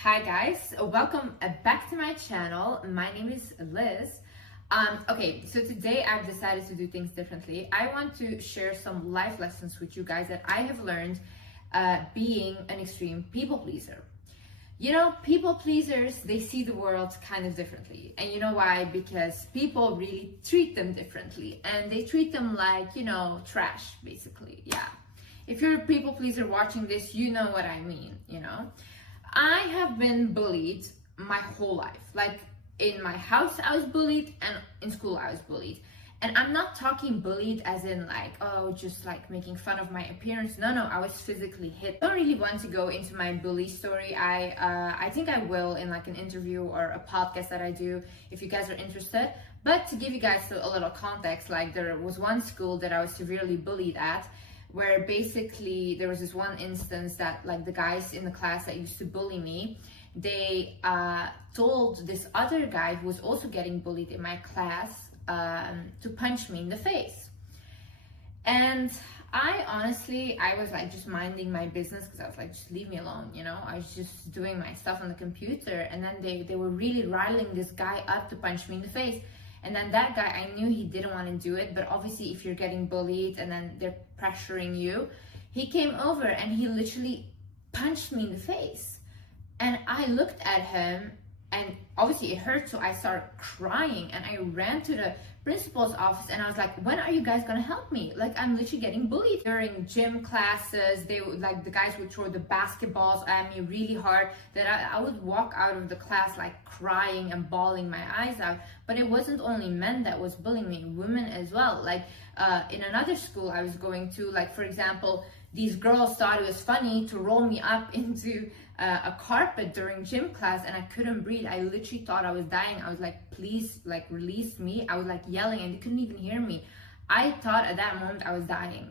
Hi guys, welcome back to my channel. My name is Liz. Okay, so today I've decided to do things differently. I want to share some life lessons with you guys that I have learned being an extreme people pleaser. You know, people pleasers, they see the world kind of differently. And you know why? Because people really treat them differently. And they treat them like, trash, basically. Yeah. If you're a people pleaser watching this, you know what I mean, I have been bullied my whole life. Like in my house, I was bullied, and in school, I was bullied. And I'm not talking bullied as in like, just like making fun of my appearance. No, I was physically hit. I don't really want to go into my bully story. I think I will in like an interview or a podcast that I do if you guys are interested. But to give you guys a little context, like there was one school that I was severely bullied at, where basically there was this one instance that like the guys in the class that used to bully me, they told this other guy who was also getting bullied in my class to punch me in the face. And I was like just minding my business because I was like, just leave me alone, I was just doing my stuff on the computer, and then they were really riling this guy up to punch me in the face. And then that guy, I knew he didn't want to do it, but obviously if you're getting bullied and then they're pressuring you, he came over and he literally punched me in the face. And I looked at him and obviously it hurt, so I started crying and I ran to the principal's office and I was like, when are you guys gonna help me? Like, I'm literally getting bullied. During gym classes, they would like, the guys would throw the basketballs at me really hard that I would walk out of the class like crying and bawling my eyes out. But it wasn't only men that was bullying me, women as well. Like in another school I was going to, like for example, these girls thought it was funny to roll me up into a carpet during gym class, and I couldn't breathe. I literally thought I was dying. I was like, please, like, release me. I was like yelling and they couldn't even hear me. I thought at that moment I was dying.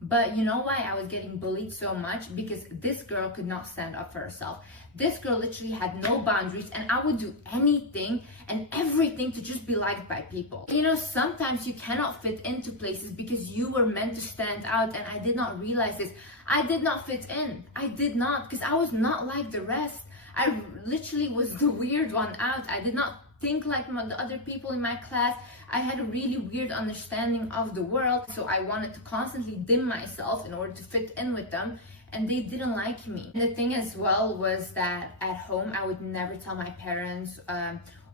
But you know why I was getting bullied so much? Because this girl could not stand up for herself. This girl literally had no boundaries, and I would do anything and everything to just be liked by people. Sometimes you cannot fit into places because you were meant to stand out, and I did not realize this. I did not fit in. I did not, because I was not like the rest. I literally was the weird one out. I did not think like the other people in my class. I had a really weird understanding of the world, so I wanted to constantly dim myself in order to fit in with them, and they didn't like me. And the thing as well was that at home I would never tell my parents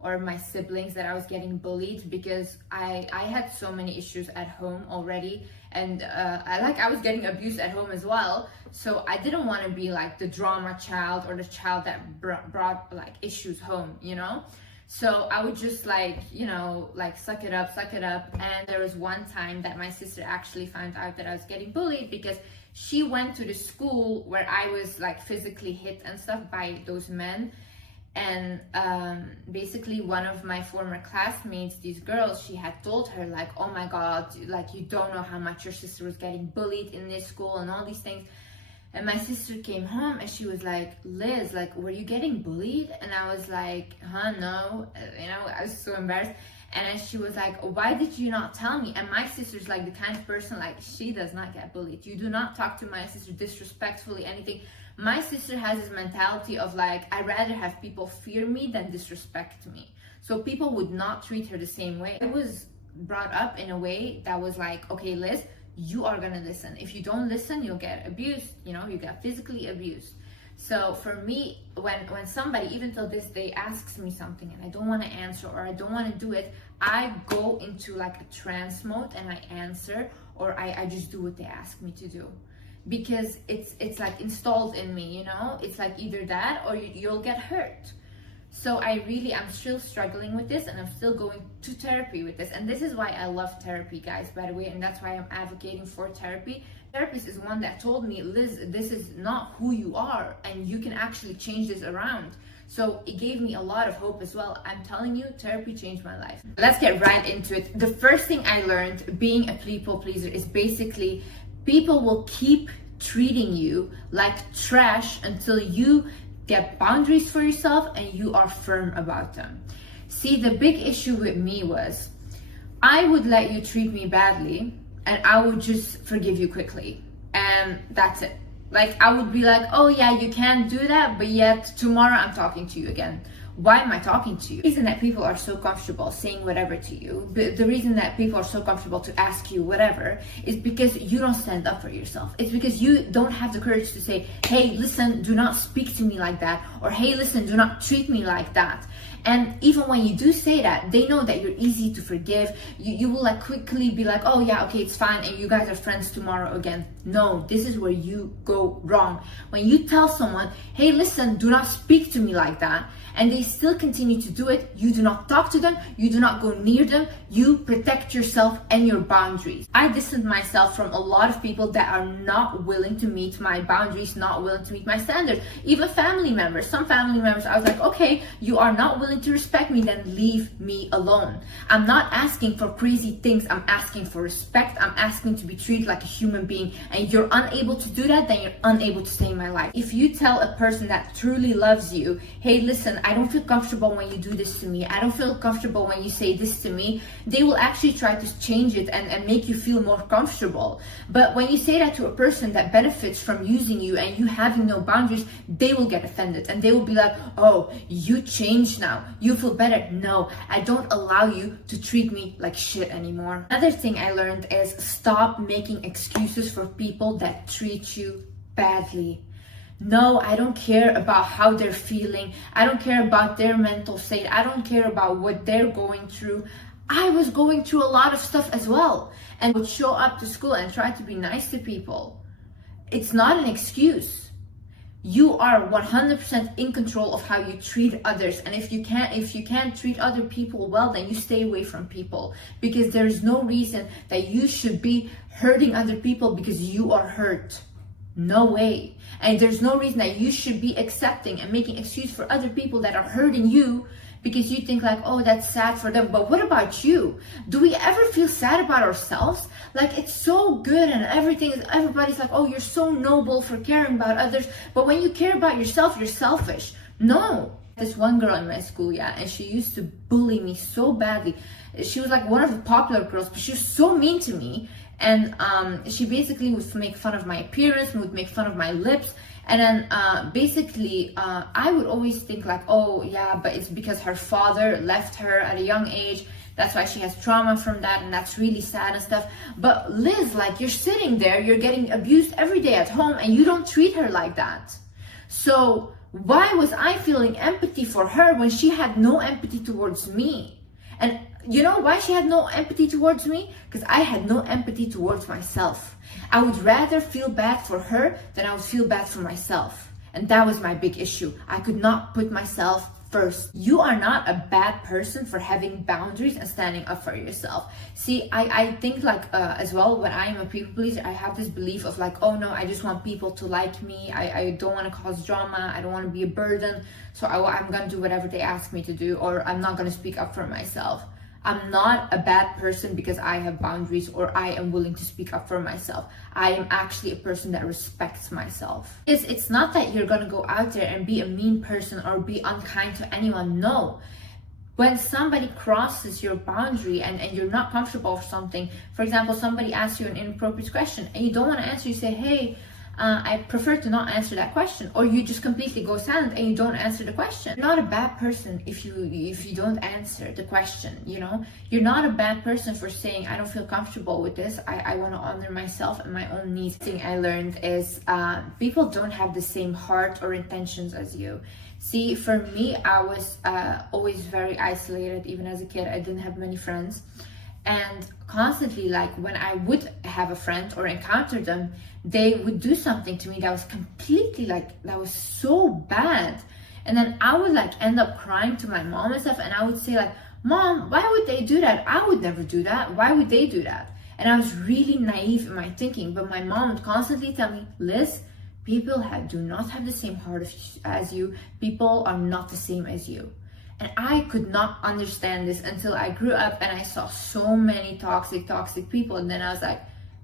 or my siblings that I was getting bullied, because I had so many issues at home already, and I was getting abused at home as well. So I didn't want to be like the drama child or the child that brought like issues home, So I would just like suck it up. And there was one time that my sister actually found out that I was getting bullied, because she went to the school where I was like physically hit and stuff by those men. And basically one of my former classmates, these girls, she had told her like, oh my God, like you don't know how much your sister was getting bullied in this school and all these things. And my sister came home and she was like, Liz, like, were you getting bullied? And I was like, no, I was so embarrassed. And then she was like, why did you not tell me? And my sister's like the kind of person, like, she does not get bullied. You do not talk to my sister disrespectfully, anything. My sister has this mentality of like, I'd rather have people fear me than disrespect me. So people would not treat her the same way. I was brought up in a way that was like, okay, Liz, you are gonna listen. If you don't listen, you'll get abused, you get physically abused. So for me, when somebody, even till this day, asks me something and I don't want to answer or I don't want to do it, I go into like a trance mode and I answer, or I just do what they ask me to do, because it's like installed in me, it's like either that or you'll get hurt. So I'm still struggling with this, and I'm still going to therapy with this. And this is why I love therapy, guys, by the way, and that's why I'm advocating for therapy. Therapist is one that told me, Liz, this is not who you are, and you can actually change this around. So it gave me a lot of hope as well. I'm telling you, therapy changed my life. Let's get right into it. The first thing I learned being a people pleaser is basically people will keep treating you like trash until you get boundaries for yourself and you are firm about them. See, the big issue with me was I would let you treat me badly and I would just forgive you quickly, and that's it. Like I would be like, oh yeah, you can't do that, but yet tomorrow I'm talking to you again. Why am I talking to you? The reason that people are so comfortable saying whatever to you, the reason that people are so comfortable to ask you whatever, is because you don't stand up for yourself. It's because you don't have the courage to say, hey, listen, do not speak to me like that, or hey, listen, do not treat me like that. And even when you do say that, they know that you're easy to forgive. You will like quickly be like, oh yeah, okay, it's fine, and you guys are friends tomorrow again. No, this is where you go wrong. When you tell someone, hey, listen, do not speak to me like that, and they still continue to do it, you do not talk to them, you do not go near them, you protect yourself and your boundaries. I distanced myself from a lot of people that are not willing to meet my boundaries, not willing to meet my standards. Even family members, some family members, I was like, okay, you are not willing to respect me, then leave me alone. I'm not asking for crazy things, I'm asking for respect, I'm asking to be treated like a human being, and you're unable to do that, then you're unable to stay in my life. If you tell a person that truly loves you, hey, listen, I don't feel comfortable when you do this to me, I don't feel comfortable when you say this to me, they will actually try to change it and make you feel more comfortable. But when you say that to a person that benefits from using you and you having no boundaries, they will get offended and they will be like, oh, you changed now, you feel better. No, I don't allow you to treat me like shit anymore. Another thing I learned is stop making excuses for people that treat you badly. No, I don't care about how they're feeling. I don't care about their mental state. I don't care about what they're going through. I was going through a lot of stuff as well, and would show up to school and try to be nice to people. It's not an excuse. You are 100% in control of how you treat others, and if you can't treat other people well, then you stay away from people, because there is no reason that you should be hurting other people because you are hurt. No way. And there's no reason that you should be accepting and making excuse for other people that are hurting you because you think like, oh, that's sad for them. But what about you? Do we ever feel sad about ourselves? Like, it's so good and everybody's like, oh, you're so noble for caring about others. But when you care about yourself, you're selfish. No. This one girl in my school, yeah, and she used to bully me so badly. She was like one of the popular girls, but she was so mean to me. And she basically would make fun of my appearance, would make fun of my lips, and then I would always think like, oh yeah, but it's because her father left her at a young age, that's why she has trauma from that, and that's really sad and stuff. But Liz, like, you're sitting there, you're getting abused every day at home, and you don't treat her like that. So why was I feeling empathy for her when she had no empathy towards me? And you know why she had no empathy towards me? Because I had no empathy towards myself. I would rather feel bad for her than I would feel bad for myself. And that was my big issue. I could not put myself first. You are not a bad person for having boundaries and standing up for yourself. See, I think like as well, when I am a people pleaser, I have this belief of like, oh no, I just want people to like me. I don't want to cause drama. I don't want to be a burden. So I'm going to do whatever they ask me to do, or I'm not going to speak up for myself. I'm not a bad person because I have boundaries or I am willing to speak up for myself. I am actually a person that respects myself. It's not that you're gonna go out there and be a mean person or be unkind to anyone. No. When somebody crosses your boundary and you're not comfortable with something, for example, somebody asks you an inappropriate question and you don't want to answer, you say, hey, I prefer to not answer that question, or you just completely go silent and you don't answer the question. You're not a bad person if you don't answer the question, you know? You're not a bad person for saying, I don't feel comfortable with this, I want to honor myself and my own needs. The thing I learned is people don't have the same heart or intentions as you. See, for me, I was always very isolated. Even as a kid, I didn't have many friends. And constantly, like, when I would have a friend or encounter them, they would do something to me that was completely like, that was so bad. And then I would like end up crying to my mom and stuff, and I would say like, Mom, why would they do that? I would never do that. Why would they do that? And I was really naive in my thinking, but my mom would constantly tell me, Liz, people do not have the same heart as you. People are not the same as you. And I could not understand this until I grew up and I saw so many toxic people. And then I was like,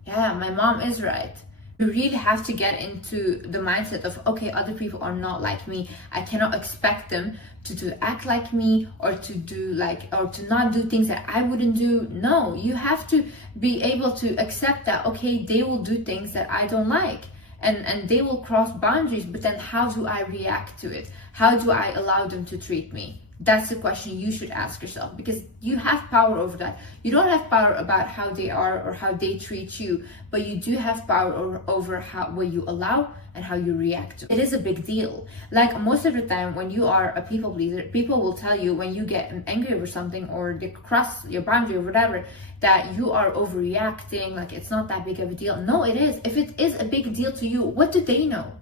yeah, my mom is right. You really have to get into the mindset of, okay, other people are not like me. I cannot expect them to act like me or to do like, or to not do things that I wouldn't do. No, you have to be able to accept that, okay, they will do things that I don't like. and they will cross boundaries, but then how do I react to it? How do I allow them to treat me? That's the question you should ask yourself, because you have power over that. You don't have power about how they are or how they treat you, but you do have power over what you allow and how you react to it. It is a big deal. Like most of the time when you are a people pleaser, people will tell you when you get angry over something or they cross your boundary or whatever, that you are overreacting, like it's not that big of a deal. No, it is. If it is a big deal to you, what do they know?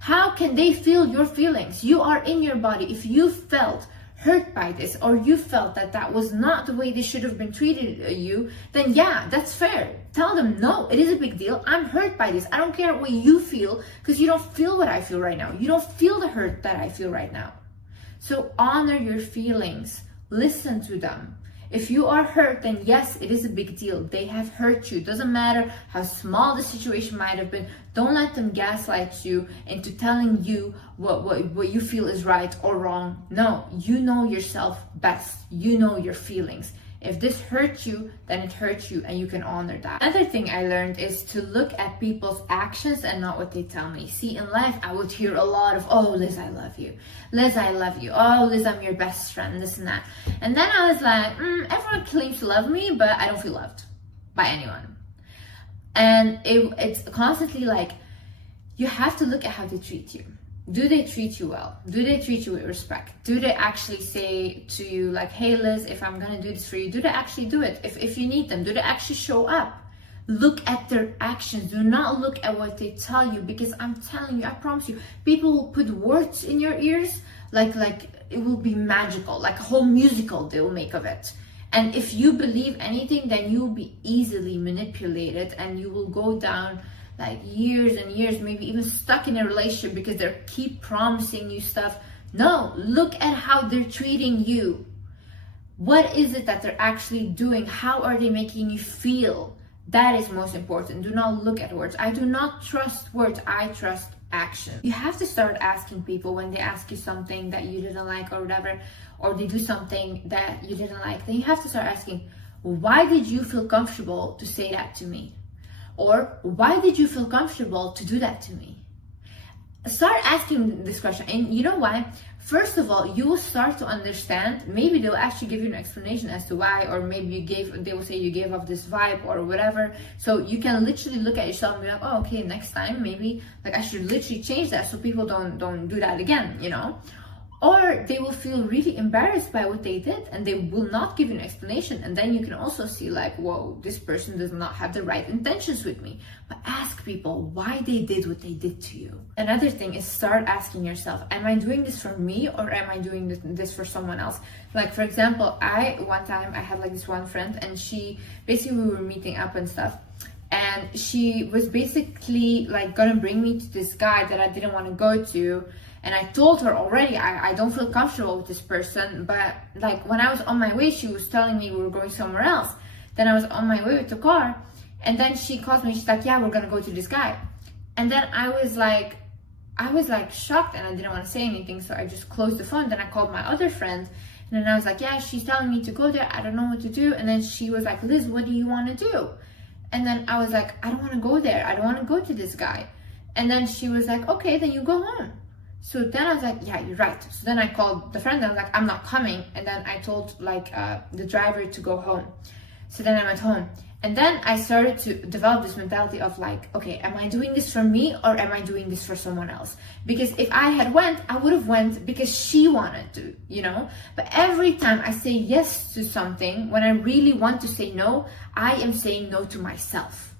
How can they feel your feelings? You are in your body. If you felt hurt by this, or you felt that that was not the way they should have been treated you, then yeah, that's fair. Tell them, no, it is a big deal. I'm hurt by this. I don't care what you feel, because you don't feel what I feel right now. You don't feel the hurt that I feel right now. So honor your feelings. Listen to them. If you are hurt, then yes, it is a big deal. They have hurt you. Doesn't matter how small the situation might have been. Don't let them gaslight you into telling you what you feel is right or wrong. No, you know yourself best. You know your feelings. If this hurts you, then it hurts you, and you can honor that. Another thing I learned is to look at people's actions and not what they tell me. See, in life, I would hear a lot of, oh, Liz, I love you. Liz, I love you. Oh, Liz, I'm your best friend, this and that. And then I was like, everyone claims to love me, but I don't feel loved by anyone. And it's constantly like, you have to look at how they treat you. Do they treat you well? Do they treat you with respect? Do they actually say to you like, hey Liz, if I'm gonna do this for you, do they actually do it? If you need them, do they actually show up? Look at their actions. Do not look at what they tell you, because I'm telling you, I promise you, people will put words in your ears like it will be magical, like a whole musical they will make of it. And if you believe anything, then you will be easily manipulated, and you will go down like years and years, maybe even stuck in a relationship because they keep promising you stuff. No, look at how they're treating you. What is it that they're actually doing? How are they making you feel? That is most important. Do not look at words. I do not trust words. I trust action. You have to start asking people when they ask you something that you didn't like or whatever, or they do something that you didn't like, then you have to start asking, why did you feel comfortable to say that to me? Or why did you feel comfortable to do that to me? Start asking this question. And you know why? First of all, you will start to understand. Maybe they'll actually give you an explanation as to why, or maybe they will say you gave off this vibe or whatever. So you can literally look at yourself and be like, oh, okay, next time maybe like I should literally change that so people don't do that again, you know? Or they will feel really embarrassed by what they did and they will not give you an explanation. And then you can also see like, whoa, this person does not have the right intentions with me. But ask people why they did what they did to you. Another thing is start asking yourself, am I doing this for me or am I doing this for someone else? Like, for example, one time I had like this one friend, and we were meeting up and stuff. And she was basically like gonna bring me to this guy that I didn't want to go to. And I told her already, I don't feel comfortable with this person. But like when I was on my way, she was telling me we were going somewhere else. Then I was on my way with the car. And then she calls me, she's like, yeah, we're gonna go to this guy. And then I was like shocked, and I didn't want to say anything. So I just closed the phone. Then I called my other friend. And then I was like, yeah, she's telling me to go there. I don't know what to do. And then she was like, Liz, what do you want to do? And then I was like, I don't want to go there. I don't want to go to this guy. And then she was like, okay, then you go home. So then I was like, yeah, you're right. So then I called the friend and I was like, I'm not coming. And then I told like the driver to go home. So then I went home. And then I started to develop this mentality of like, okay, am I doing this for me or am I doing this for someone else? Because if I had went, I would have went because she wanted to, you know? But every time I say yes to something, when I really want to say no, I am saying no to myself.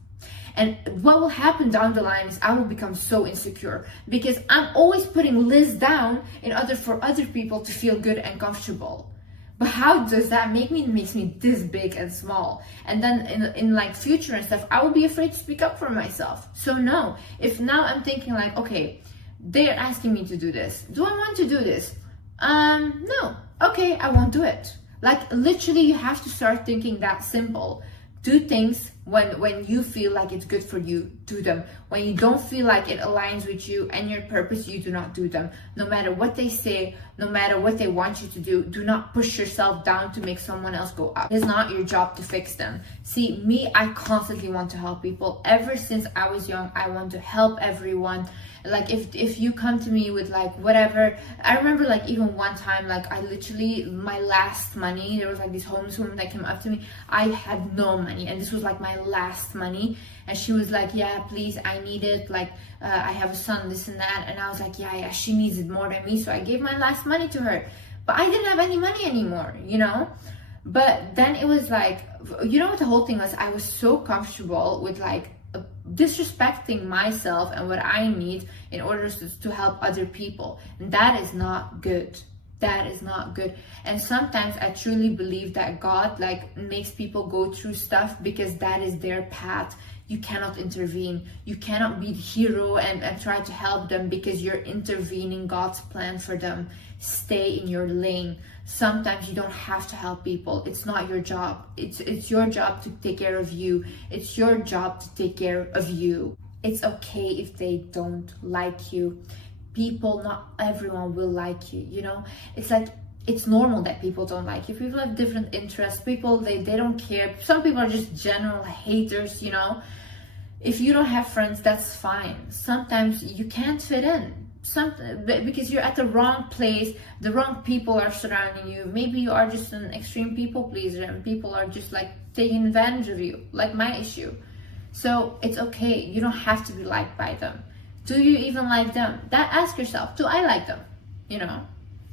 And what will happen down the line is I will become so insecure because I'm always putting Liz down in order for other people to feel good and comfortable. But how does that make me? It makes me this big and small. And then in like future and stuff, I will be afraid to speak up for myself. So no, if now I'm thinking like, okay, they're asking me to do this. Do I want to do this? No. Okay, I won't do it. Like literally you have to start thinking that simple. Do things When you feel like it's good for you, do them. When you don't feel like it aligns with you and your purpose, you do not do them. No matter what they say, no matter what they want you to do not push yourself down to make someone else go up. It's not your job to fix them. See, me, I constantly want to help people. Ever since I was young, I want to help everyone. Like if you come to me with like whatever, I remember like even one time, like I literally, my last money, there was like this homeless woman that came up to me. I had no money and this was like my last money, and she was like, yeah, please, I need it, like I have a son, this and that. And I was like, yeah, she needs it more than me, so I gave my last money to her. But I didn't have any money anymore, you know. But then it was like, you know what the whole thing was, I was so comfortable with like disrespecting myself and what I need in order to help other people, and that is not good. That is not good. And sometimes I truly believe that God like makes people go through stuff because that is their path. You cannot intervene. You cannot be the hero and try to help them because you're intervening God's plan for them. Stay in your lane. Sometimes you don't have to help people. It's not your job. It's your job to take care of you. It's your job to take care of you. It's okay if they don't like you. People, not everyone will like you, you know? It's like, it's normal that people don't like you. People have different interests. People, they don't care. Some people are just general haters, you know? If you don't have friends, that's fine. Sometimes you can't fit in. Because you're at the wrong place, the wrong people are surrounding you. Maybe you are just an extreme people pleaser and people are just like taking advantage of you, like my issue. So it's okay. You don't have to be liked by them. Do you even like them? Ask yourself, do I like them? You know?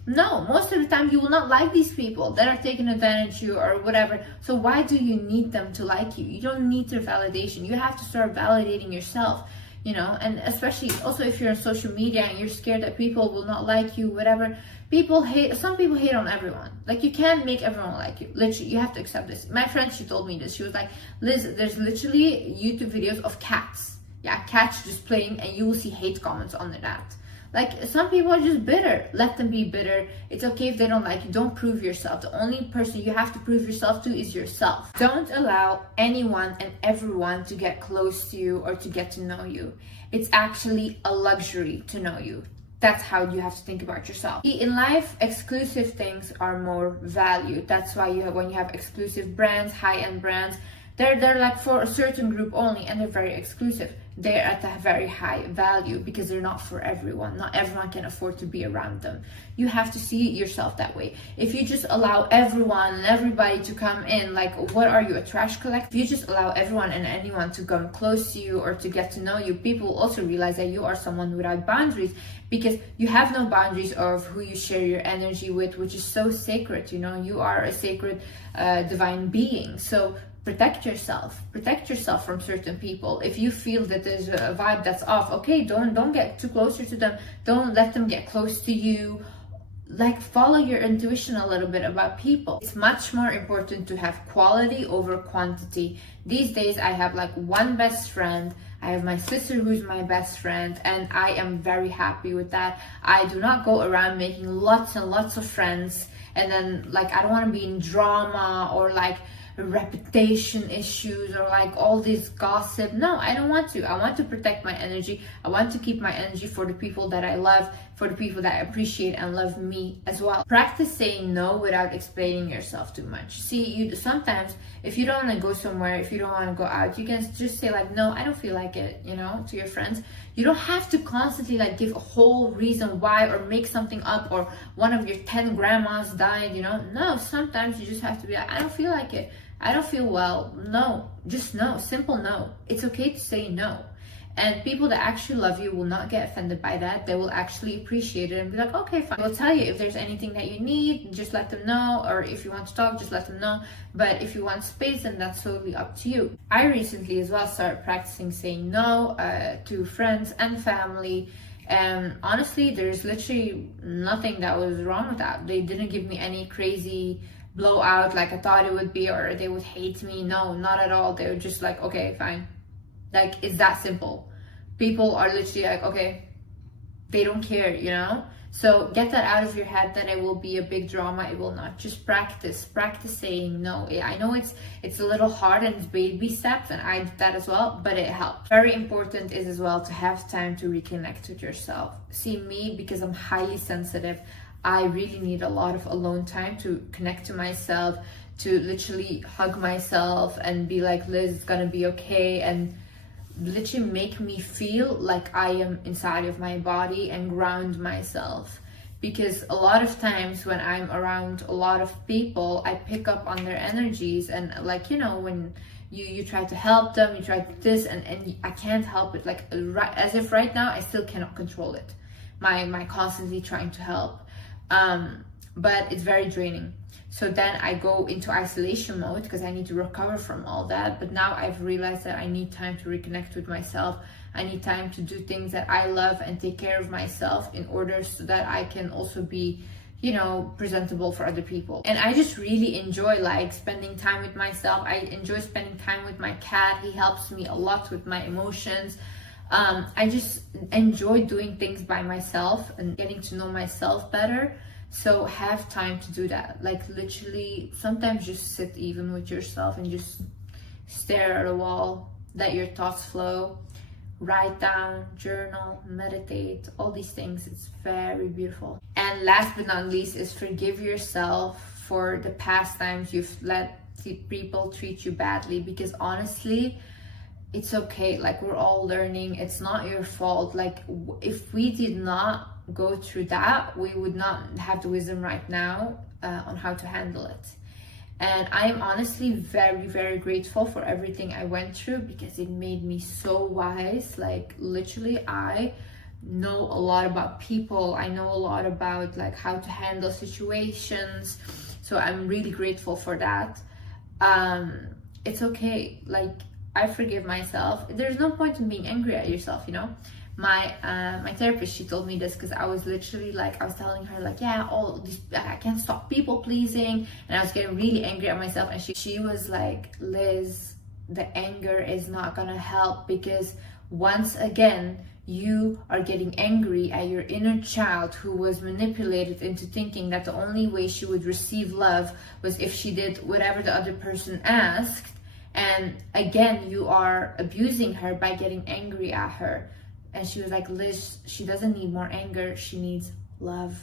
No, most of the time you will not like these people that are taking advantage of you or whatever. So why do you need them to like you? You don't need their validation. You have to start validating yourself, you know? And especially also if you're on social media and you're scared that people will not like you, whatever. Some people hate on everyone. Like, you can't make everyone like you. Literally, you have to accept this. My friend, she told me this. She was like, Liz, there's literally YouTube videos of cats. Yeah, cats just playing, and you will see hate comments under that. Like, some people are just bitter. Let them be bitter. It's okay if they don't like you. Don't prove yourself. The only person you have to prove yourself to is yourself. Don't allow anyone and everyone to get close to you or to get to know you. It's actually a luxury to know you. That's how you have to think about yourself. In life, exclusive things are more valued. That's why when you have exclusive brands, high-end brands, they're like for a certain group only, and they're very exclusive. They're at a very high value because they're not for everyone. Not everyone can afford to be around them. You have to see yourself that way. If you just allow everyone and everybody to come in, like, what are you, a trash collector? If you just allow everyone and anyone to come close to you or to get to know you, people will also realize that you are someone without boundaries, because you have no boundaries of who you share your energy with, which is so sacred. You know, you are a sacred divine being. So protect yourself from certain people. If you feel that there's a vibe that's off, okay, don't get too closer to them. Don't let them get close to you. Like, follow your intuition a little bit about people. It's much more important to have quality over quantity. These days I have like one best friend. I have my sister who's my best friend, and I am very happy with that. I do not go around making lots and lots of friends and then like I don't want to be in drama or like reputation issues or like all this gossip. No, I don't want to. I want to protect my energy. I want to keep my energy for the people that I love, for the people that appreciate and love me as well. Practice saying no without explaining yourself too much. See, you sometimes, if you don't want to go somewhere, if you don't want to go out, you can just say like, no, I don't feel like it, you know, to your friends. You don't have to constantly like give a whole reason why or make something up, or one of your 10 grandmas died, you know. No, sometimes you just have to be like, I don't feel like it. I don't feel well. No, just no, simple no. It's okay to say no. And people that actually love you will not get offended by that. They will actually appreciate it and be like, okay, fine. They'll tell you if there's anything that you need, just let them know. Or if you want to talk, just let them know. But if you want space, then that's totally up to you. I recently as well started practicing saying no to friends and family. And honestly, there's literally nothing that was wrong with that. They didn't give me any crazy blowout like I thought it would be, or they would hate me. No, not at all. They were just like, okay, fine. Like, it's that simple. People are literally like, okay, they don't care, you know? So get that out of your head that it will be a big drama. It will not. Just practice saying no. I know it's a little hard and it's baby steps, and I did that as well, but it helps. Very important is as well to have time to reconnect with yourself. See, me, because I'm highly sensitive, I really need a lot of alone time to connect to myself, to literally hug myself and be like, Liz, it's gonna be okay, and literally make me feel like I am inside of my body and ground myself. Because a lot of times when I'm around a lot of people, I pick up on their energies, and like, you know, when you try to help them, you try to this, and I can't help it, like as if right now I still cannot control it, my constantly trying to help, but it's very draining. So then I go into isolation mode because I need to recover from all that. But now I've realized that I need time to reconnect with myself. I need time to do things that I love and take care of myself in order so that I can also be, you know, presentable for other people. And I just really enjoy like spending time with myself. I enjoy spending time with my cat. He helps me a lot with my emotions. I just enjoy doing things by myself and getting to know myself better. So have time to do that. Like literally, sometimes just sit even with yourself and just stare at a wall, let your thoughts flow, write down, journal, meditate, all these things. It's very beautiful. And last but not least is forgive yourself for the past times you've let people treat you badly, because honestly, it's okay. Like, we're all learning. It's not your fault. Like, if we did not go through that, we would not have the wisdom right now on how to handle it. And I am honestly very, very grateful for everything I went through, because it made me so wise. Like literally, I know a lot about people. I know a lot about like how to handle situations. So I'm really grateful for that. It's okay. Like, I forgive myself. There's no point in being angry at yourself, you know. My therapist, she told me this, because I was literally like, I was telling her like, yeah, all this, I can't stop people pleasing, and I was getting really angry at myself, and she was like, Liz, the anger is not gonna help, because once again you are getting angry at your inner child who was manipulated into thinking that the only way she would receive love was if she did whatever the other person asked. And again, you are abusing her by getting angry at her. And she was like, Liz, she doesn't need more anger, she needs love.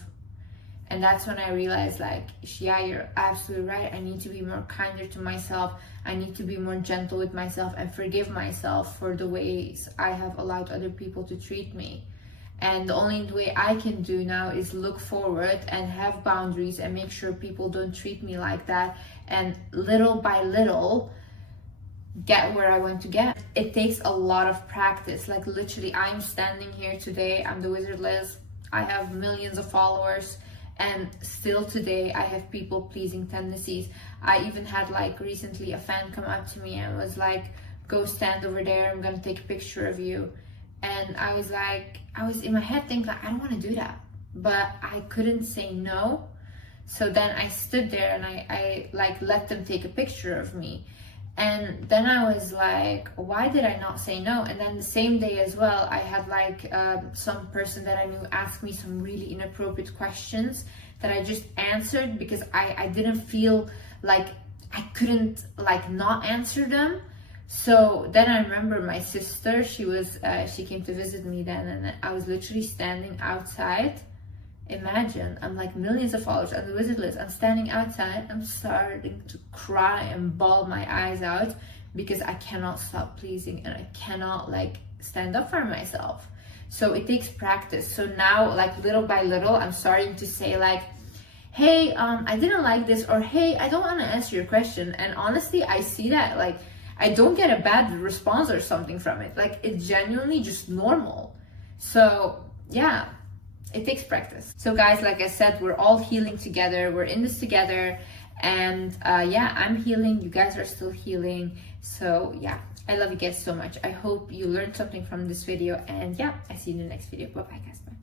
And that's when I realized, like, yeah, you're absolutely right. I need to be more kinder to myself. I need to be more gentle with myself and forgive myself for the ways I have allowed other people to treat me. And the only way I can do now is look forward and have boundaries and make sure people don't treat me like that. And little by little, get where I want to get. It takes a lot of practice. Like literally, I'm standing here today, I'm the Wizard Liz, I have millions of followers, and still today I have people pleasing tendencies. I even had like recently a fan come up to me and was like, go stand over there, I'm gonna take a picture of you. And I was like, I was in my head thinking like, I don't want to do that, but I couldn't say no. So then I stood there and I like let them take a picture of me. And then I was like, why did I not say no? And then the same day as well, I had like some person that I knew ask me some really inappropriate questions that I just answered because I didn't feel like I couldn't like not answer them. So then I remember my sister, she came to visit me then, and I was literally standing outside. Imagine, I'm like millions of followers on the Wizard Liz. I'm standing outside, I'm starting to cry and bawl my eyes out because I cannot stop pleasing and I cannot like stand up for myself. So it takes practice. So now, like little by little, I'm starting to say like, hey, I didn't like this, or hey, I don't want to answer your question. And honestly, I see that like I don't get a bad response or something from it. Like it's genuinely just normal. So yeah. It takes practice. So guys, like I said, we're all healing together. We're in this together. And yeah, I'm healing. You guys are still healing. So yeah, I love you guys so much. I hope you learned something from this video. And yeah, I see you in the next video. Bye-bye guys. Bye.